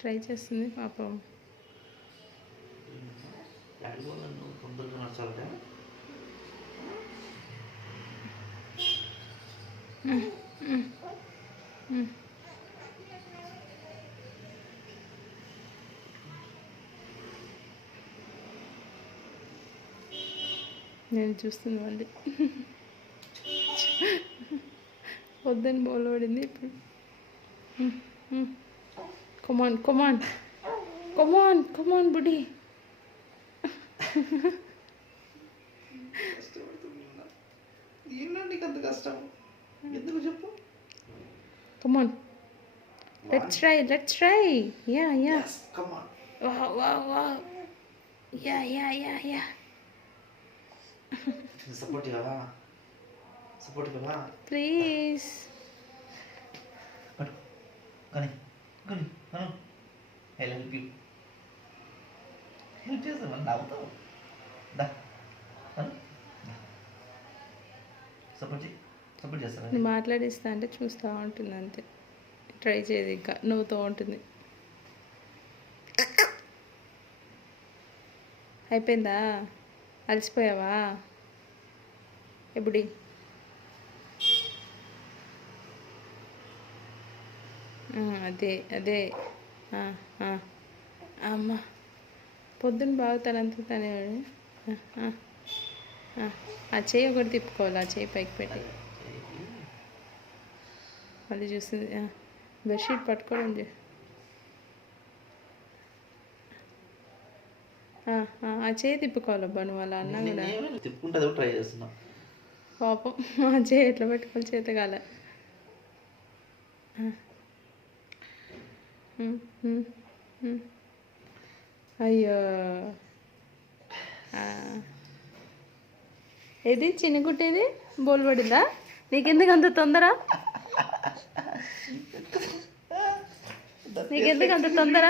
Try చేస్తుంది పాపం. నేను చూస్తుంది మళ్ళీ వద్దని బోల్ పడింది ఇప్పుడు. కమాన్ కమాన్ కమాన్ కమాన్ బుడి. అంత కష్టం ఎందుకు చెప్పు. Come on let's try yeah come on wow yeah support కదా ప్లీజ్. కానీ ఐ హెల్ప్ యూ. హెల్ప్ చేస్తాను నవ్వుతావు. సపోర్ట్ చేస్తాను. నువ్వు మాట్లాడిస్తా అంటే చూస్తూ ఉంటుంది అంతే, ట్రై చేయదు, ఇంకా నవ్వుతూ ఉంటుంది. అయిపోయిందా? అలసిపోయావా? ఎప్పుడి అదే అమ్మ పొద్దున్న బాగా తనంతా తనే. ఆ చెయ్యి ఒకటి తిప్పుకోవాలి, ఆ చెయ్యి పైకి పెట్టి మళ్ళీ చూస్తుంది. బెడ్షీట్ పట్టుకోవడం ఆ చెయ్యి తిప్పుకోవాలబ్బా, నువ్వు అలా అన్నా కూడా. తిప్పుకుంటే ట్రై చేస్తున్నా పాపం ఆ చెయ్యి ఎట్లా పెట్టుకోవాలి, చేత కాల. అయ్యో ఏది చిన్న గుట్టేది బోల్ పడిందా? నీకెందుకు అంత తొందర? నీకెందుకు అంత తొందర?